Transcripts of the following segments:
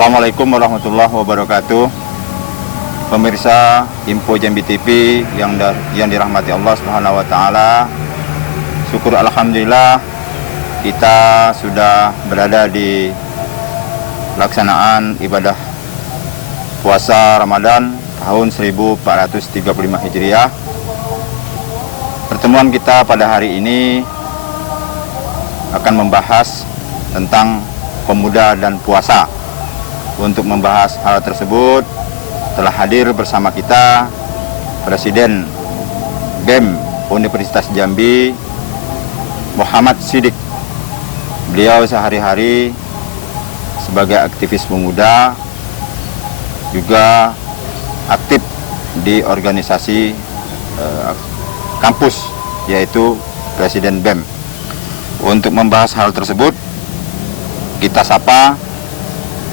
Assalamualaikum warahmatullahi wabarakatuh. Pemirsa Info Jambi TV yang dirahmati Allah Subhanahu wa taala. Syukur alhamdulillah kita sudah berada di pelaksanaan ibadah puasa Ramadan tahun 1435 Hijriah. Pertemuan kita pada hari ini akan membahas tentang pemuda dan puasa. Untuk membahas hal tersebut telah hadir bersama kita Presiden BEM Universitas Jambi Muhammad Siddiq. Beliau sehari-hari sebagai aktivis pemuda juga aktif di organisasi kampus, yaitu Presiden BEM. Untuk membahas hal tersebut kita sapa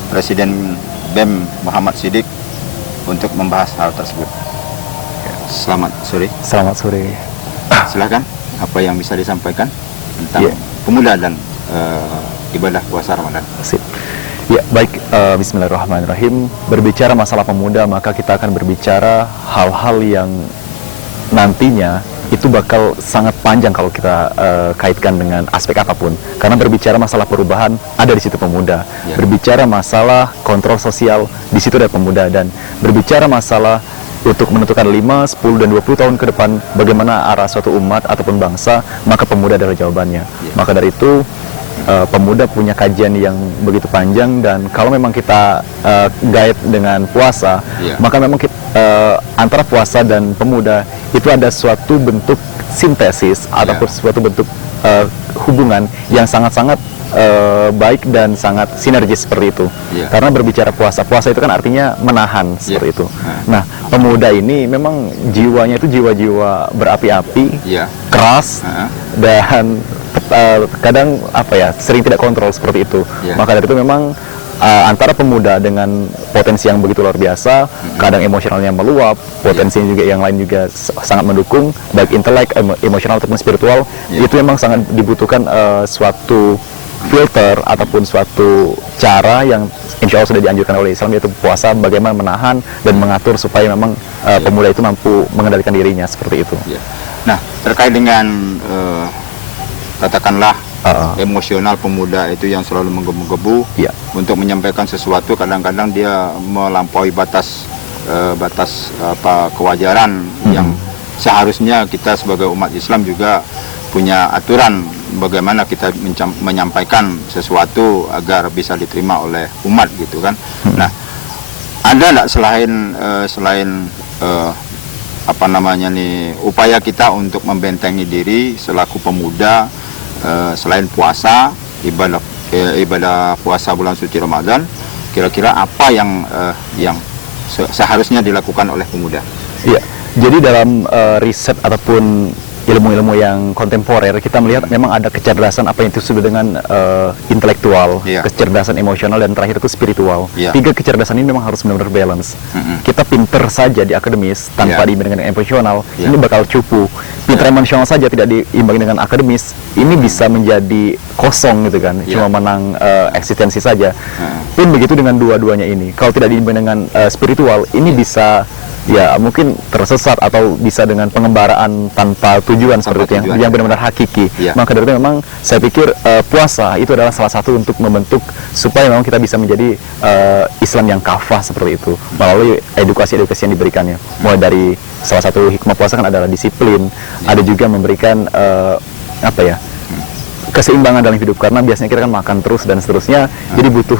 Presiden BEM Muhammad Siddiq untuk membahas hal tersebut. Selamat sore. Selamat sore. Silakan, apa yang bisa disampaikan tentang pemuda dan ibadah puasa Ramadan? Sip. Ya, baik. Bismillahirrahmanirrahim. Berbicara masalah pemuda, maka kita akan berbicara hal-hal yang nantinya itu bakal sangat panjang kalau kita kaitkan dengan aspek apapun. Karena berbicara masalah perubahan, ada di situ pemuda. Berbicara masalah kontrol sosial, di situ ada pemuda. Dan berbicara masalah untuk menentukan 5, 10, dan 20 tahun ke depan, bagaimana arah suatu umat ataupun bangsa, maka pemuda adalah jawabannya. Maka dari itu, pemuda punya kajian yang begitu panjang. Dan kalau memang kita guide dengan puasa, maka memang kita, antara puasa dan pemuda itu ada suatu bentuk sintesis ataupun suatu bentuk hubungan yang sangat-sangat baik dan sangat sinergis seperti itu. Karena berbicara puasa itu kan artinya menahan seperti itu. Nah, pemuda ini memang jiwanya itu jiwa-jiwa berapi-api, keras, dan kadang sering tidak kontrol seperti itu. Maka dari itu memang antara pemuda dengan potensi yang begitu luar biasa, kadang emosionalnya meluap, potensinya juga yang lain juga sangat mendukung, baik intelek, emosional ataupun spiritual. Itu memang sangat dibutuhkan suatu filter ataupun suatu cara yang insya Allah sudah dianjurkan oleh Islam, yaitu puasa, bagaimana menahan dan mengatur supaya memang pemuda itu mampu mengendalikan dirinya seperti itu. Nah, terkait dengan katakanlah emosional pemuda itu yang selalu menggebu-gebu untuk menyampaikan sesuatu, kadang-kadang dia melampaui batas kewajaran yang seharusnya kita sebagai umat Islam juga punya aturan bagaimana kita menyampaikan sesuatu agar bisa diterima oleh umat gitu kan. Nah, ada nggak selain upaya kita untuk membentengi diri selaku pemuda, selain puasa, ibadah puasa bulan suci Ramadan, kira-kira apa yang seharusnya dilakukan oleh pemuda? Iya, jadi dalam riset ataupun ilmu-ilmu yang kontemporer, kita melihat memang ada kecerdasan apa yang disebut dengan intelektual, kecerdasan emosional, dan terakhir itu spiritual. Tiga kecerdasan ini memang harus benar-benar balance. Kita pinter saja di akademis tanpa diimbangi dengan emosional, ini bakal cupu. Pinter emosional saja tidak diimbangi dengan akademis, ini bisa menjadi kosong gitu kan, cuma menang eksistensi saja. Pun begitu dengan dua-duanya ini, kalau tidak diimbangi dengan spiritual, ini bisa mungkin tersesat atau bisa dengan pengembaraan tanpa tujuan seperti itu yang benar-benar hakiki. Maka dari itu memang saya pikir puasa itu adalah salah satu untuk membentuk supaya memang kita bisa menjadi Islam yang kafah seperti itu melalui edukasi-edukasi yang diberikannya. Mulai dari salah satu hikmah puasa kan adalah disiplin, ada juga memberikan keseimbangan dalam hidup, karena biasanya kita kan makan terus dan seterusnya, jadi butuh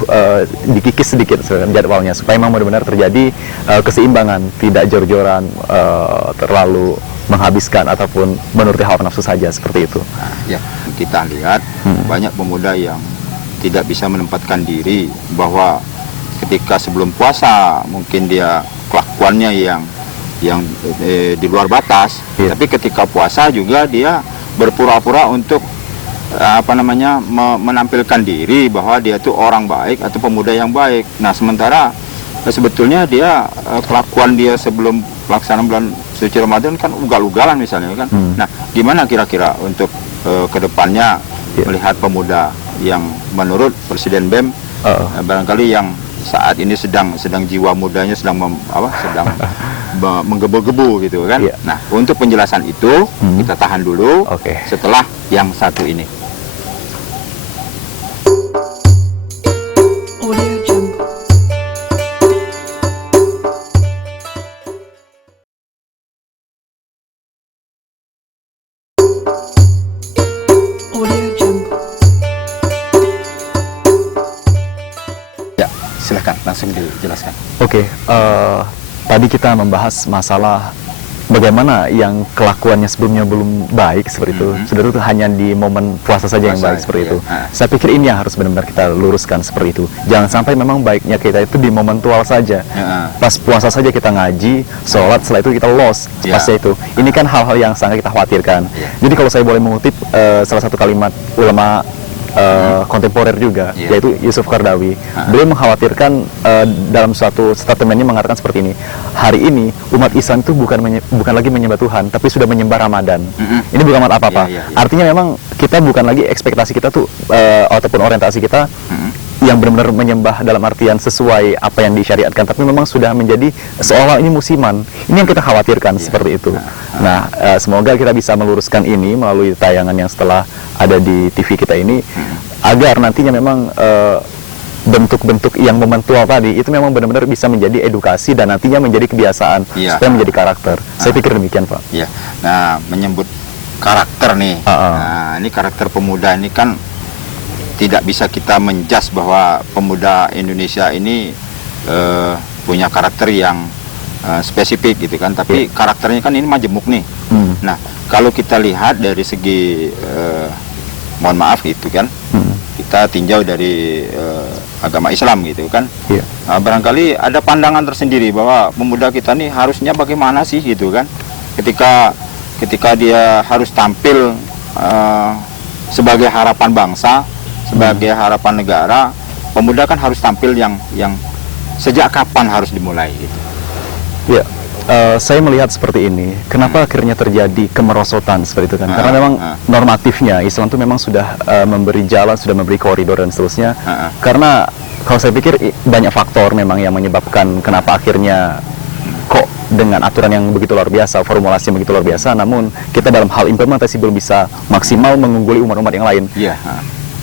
dikikis sedikit jadwalnya supaya memang benar-benar terjadi keseimbangan, tidak jor-joran, terlalu menghabiskan ataupun menuruti hawa nafsu saja seperti itu. Kita lihat banyak pemuda yang tidak bisa menempatkan diri bahwa ketika sebelum puasa mungkin dia kelakuannya yang di luar batas, tapi ketika puasa juga dia berpura-pura untuk menampilkan diri bahwa dia itu orang baik atau pemuda yang baik. Nah, sementara sebetulnya dia kelakuan dia sebelum pelaksanaan bulan suci Ramadan kan ugal-ugalan misalnya kan. Nah, gimana kira-kira untuk kedepannya melihat pemuda yang menurut Presiden BEM barangkali yang saat ini sedang jiwa mudanya sedang sedang menggebu-gebu gitu kan. Iya. Nah, untuk penjelasan itu kita tahan dulu. Oke. Setelah yang satu ini. Audio Jungle. Audio Jungle. Ya, silakan langsung dijelaskan. Oke, tadi kita membahas masalah bagaimana yang kelakuannya sebelumnya belum baik seperti itu. Saudara itu hanya di momen puasa saja yang Puasa, baik seperti iya. itu. Saya pikir ini yang harus benar-benar kita luruskan seperti itu. Jangan sampai memang baiknya kita itu di momentual saja. Pas puasa saja kita ngaji, sholat, setelah itu kita lost Iya. pasnya itu. Ini kan hal-hal yang sangat kita khawatirkan. Iya. Jadi kalau saya boleh mengutip salah satu kalimat ulama kontemporer juga, Iya. yaitu Yusuf Qaradawi. Beliau mengkhawatirkan dalam suatu statementnya mengatakan seperti ini. Hari ini umat Islam itu bukan lagi menyembah Tuhan, tapi sudah menyembah Ramadan. Ini bukan apa-apa. Iya. Artinya memang kita bukan lagi ekspektasi kita tuh ataupun orientasi kita yang benar-benar menyembah dalam artian sesuai apa yang disyariatkan, tapi memang sudah menjadi seolah ini musiman. Ini yang kita khawatirkan seperti itu. Nah, semoga kita bisa meluruskan ini melalui tayangan yang setelah ada di TV kita ini, agar nantinya memang bentuk-bentuk yang momentual tadi itu memang benar-benar bisa menjadi edukasi dan nantinya menjadi kebiasaan supaya menjadi karakter. Saya pikir demikian, Pak. Iya. Nah, menyebut karakter nih. Nah, ini karakter pemuda ini kan tidak bisa kita menjas bahwa pemuda Indonesia ini punya karakter yang spesifik gitu kan. Tapi karakternya kan ini majemuk nih. Nah, kalau kita lihat dari segi mohon maaf gitu kan, kita tinjau dari agama Islam gitu kan. Nah, barangkali ada pandangan tersendiri bahwa pemuda kita nih harusnya bagaimana sih gitu kan, ketika dia harus tampil sebagai harapan bangsa, sebagai harapan negara. Pemuda kan harus tampil yang sejak kapan harus dimulai gitu. Ya, saya melihat seperti ini. Kenapa akhirnya terjadi kemerosotan seperti itu kan? Karena memang normatifnya Islam itu memang sudah memberi jalan, sudah memberi koridor dan seterusnya. Karena kalau saya pikir banyak faktor memang yang menyebabkan kenapa akhirnya kok dengan aturan yang begitu luar biasa, formulasi yang begitu luar biasa, namun kita dalam hal implementasi belum bisa maksimal mengungguli umat-umat yang lain.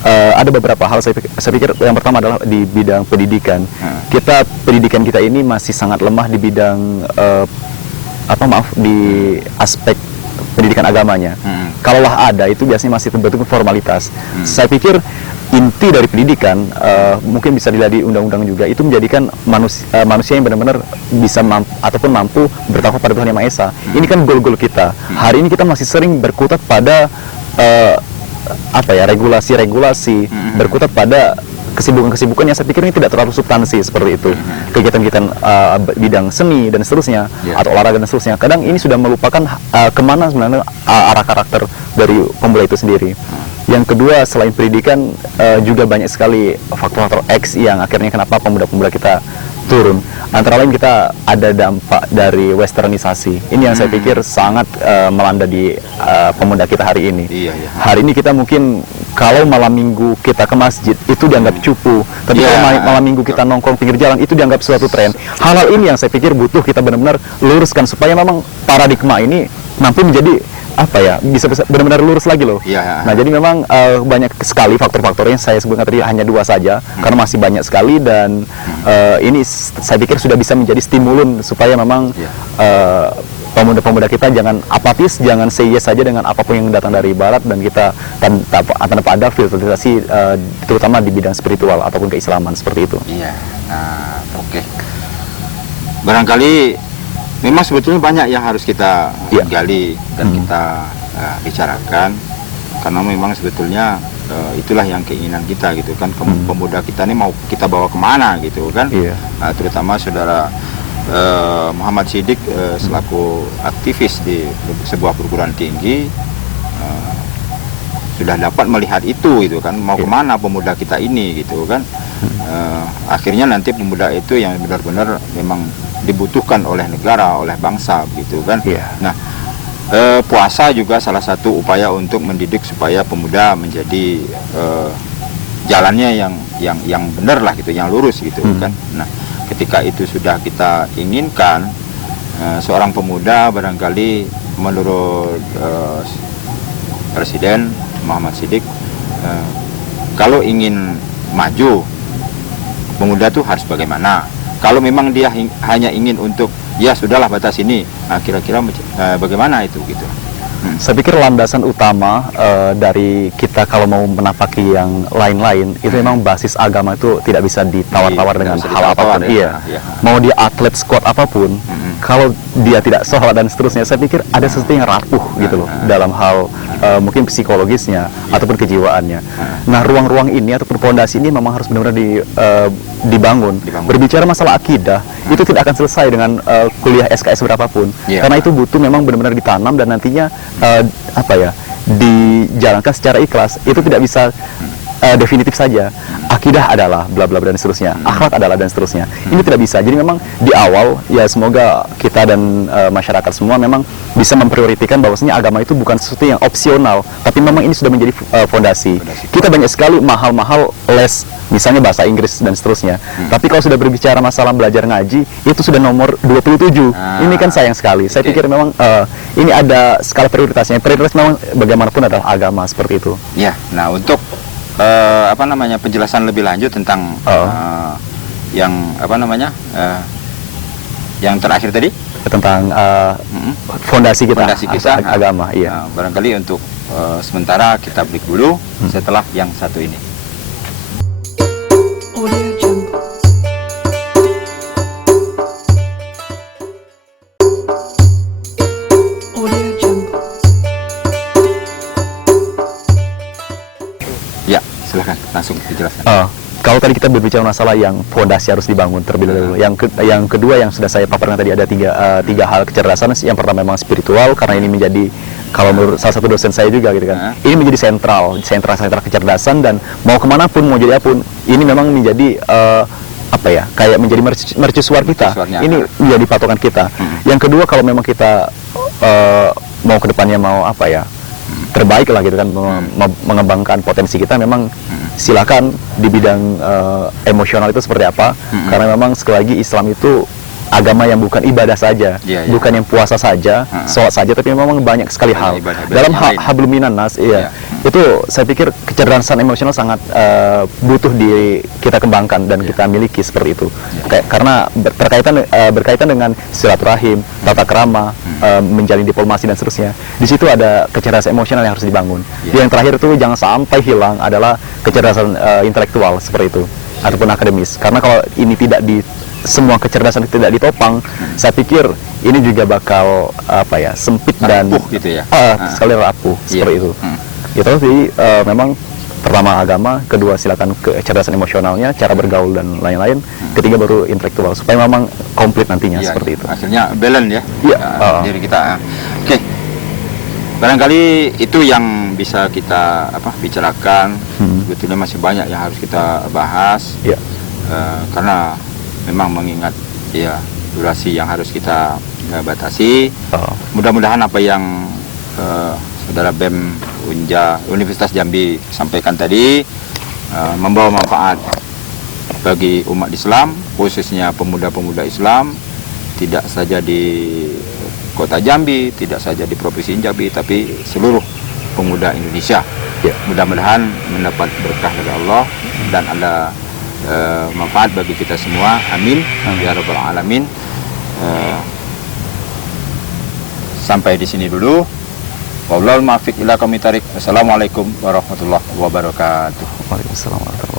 Ada beberapa hal saya pikir yang pertama adalah di bidang pendidikan. Pendidikan kita ini masih sangat lemah di bidang di aspek pendidikan agamanya. Kalaulah ada, itu biasanya masih berbentuk formalitas. Saya pikir inti dari pendidikan mungkin bisa dilihat di undang-undang juga, itu menjadikan manusia yang benar-benar bisa mampu bertakwa pada Tuhan Yang Maha Esa. Ini kan goal-goal kita. Hari ini kita masih sering berkutat pada regulasi, berkutat pada kesibukan-kesibukan yang saya pikir ini tidak terlalu substansi seperti itu. Kegiatan-kegiatan bidang seni dan seterusnya, atau olahraga dan seterusnya. Kadang ini sudah melupakan kemana sebenarnya arah karakter dari pemuda itu sendiri. Yang kedua, selain pendidikan, juga banyak sekali faktor-faktor X yang akhirnya kenapa pemuda-pemuda kita turun. Antara lain kita ada dampak dari westernisasi. Ini yang saya pikir sangat melanda di pemuda kita hari ini. Hari ini kita mungkin kalau malam minggu kita ke masjid itu dianggap cupu, tapi kalau malam minggu kita nongkrong pinggir jalan itu dianggap suatu tren. Hal-hal ini yang saya pikir butuh kita benar-benar luruskan supaya memang paradigma ini mampu menjadi bisa benar-benar lurus lagi loh. Nah, jadi memang banyak sekali faktor-faktornya, saya sebutkan tadi hanya 2 saja karena masih banyak sekali, dan ini saya pikir sudah bisa menjadi stimulun supaya memang pemuda-pemuda kita jangan apatis, jangan say yes saja dengan apapun yang datang dari barat, dan kita tanpa ada filterisasi terutama di bidang spiritual ataupun keislaman seperti itu. Nah, oke. Barangkali memang sebetulnya banyak yang harus kita gali dan kita bicarakan, karena memang sebetulnya itulah yang keinginan kita gitu kan. Pemuda kita ini mau kita bawa kemana gitu kan. Terutama saudara Muhammad Siddiq selaku aktivis di sebuah perguruan tinggi sudah dapat melihat itu gitu kan, mau kemana pemuda kita ini gitu kan. Akhirnya nanti pemuda itu yang benar-benar memang dibutuhkan oleh negara, oleh bangsa gitu kan. Nah, puasa juga salah satu upaya untuk mendidik supaya pemuda menjadi jalannya yang benar lah gitu, yang lurus gitu kan. Nah, ketika itu sudah kita inginkan, seorang pemuda barangkali menurut Presiden Muhammad Siddiq, kalau ingin maju, pemuda tuh harus bagaimana. Kalau memang dia hanya ingin untuk ya sudahlah batas ini, nah, kira-kira bagaimana itu gitu. Saya pikir landasan utama dari kita kalau mau menapaki yang lain-lain itu memang basis agama itu tidak bisa ditawar-tawar dengan hal apapun. Ya. Iya. Mau dia atlet squat apapun, kalau dia tidak sholat dan seterusnya, saya pikir ada sesuatu yang rapuh gitu loh dalam hal mungkin psikologisnya ataupun kejiwaannya. Nah, ruang-ruang ini ataupun fondasi ini memang harus benar-benar dibangun. Berbicara masalah akidah itu tidak akan selesai dengan kuliah SKS berapapun, karena itu butuh memang benar-benar ditanam dan nantinya dijalankan secara ikhlas. Itu tidak bisa definitif saja. Akidah adalah bla bla dan seterusnya, akhlak adalah dan seterusnya. Ini tidak bisa. Jadi memang di awal ya semoga kita dan masyarakat semua memang bisa memprioritaskan bahwasanya agama itu bukan sesuatu yang opsional, tapi memang ini sudah menjadi fondasi. Kita banyak sekali mahal-mahal les, misalnya bahasa Inggris dan seterusnya. Tapi kalau sudah berbicara masalah belajar ngaji, itu sudah nomor 27. Ini kan sayang sekali. Saya pikir memang ini ada skala prioritasnya. Prioritas memang bagaimanapun adalah agama seperti itu. Ya, nah untuk penjelasan lebih lanjut tentang yang yang terakhir tadi tentang fondasi kita agama. Iya. Barangkali untuk sementara kita break dulu setelah yang satu ini. Ya, silakan langsung dijelaskan. Kalau tadi kita berbicara masalah yang fondasi harus dibangun terlebih dahulu. Yang kedua yang sudah saya paparkan tadi ada tiga hal kecerdasan. Yang pertama memang spiritual, karena ini menjadi, kalau menurut salah satu dosen saya juga gitu kan, ini menjadi sentral kecerdasan, dan mau kemanapun, mau jadi apapun, ini memang menjadi kayak menjadi mercusuar kita. Ini menjadi patokan kita. Yang kedua, kalau memang kita mau kedepannya mau terbaik lah gitu kan, mengembangkan potensi kita, memang silakan di bidang emosional itu seperti apa, karena memang sekali lagi Islam itu agama yang bukan ibadah saja, bukan yang puasa saja, sholat saja, tapi memang banyak sekali hal. Dalam hablum minan nas, itu saya pikir kecerdasan emosional sangat butuh kita kembangkan dan kita miliki seperti itu. Karena berkaitan dengan silaturahim, tata krama, menjalin diplomasi dan seterusnya. Di situ ada kecerdasan emosional yang harus dibangun. Yang terakhir itu jangan sampai hilang adalah kecerdasan intelektual seperti itu ataupun akademis. Karena kalau ini semua kecerdasan tidak ditopang, saya pikir ini juga bakal sempit dan rapuh gitu ya. Sekali rapuh seperti itu. Gitu. Jadi memang pertama agama, kedua silakan kecerdasan emosionalnya, cara bergaul dan lain-lain, ketiga baru intelektual, supaya memang komplit nantinya seperti itu. Akhirnya balance ya. Diri kita. Oke. Barangkali itu yang bisa kita bicarakan. Sebetulnya masih banyak yang harus kita bahas. Karena memang mengingat durasi yang harus kita batasi. Mudah-mudahan apa yang Saudara BEM Unja Universitas Jambi sampaikan tadi membawa manfaat bagi umat Islam, khususnya pemuda-pemuda Islam, tidak saja di Kota Jambi, tidak saja di Provinsi Jambi, tapi seluruh pemuda Indonesia. Mudah-mudahan mendapat berkah dari Allah dan ada manfaat bagi kita semua. Amin. Ya Rabbal Alamin. Sampai di sini dulu. Wallahul muwaffiq ila aqwamit thoriq. Wassalamualaikum warahmatullahi wabarakatuh. Waalaikumsalam warahmatullahi wabarakatuh.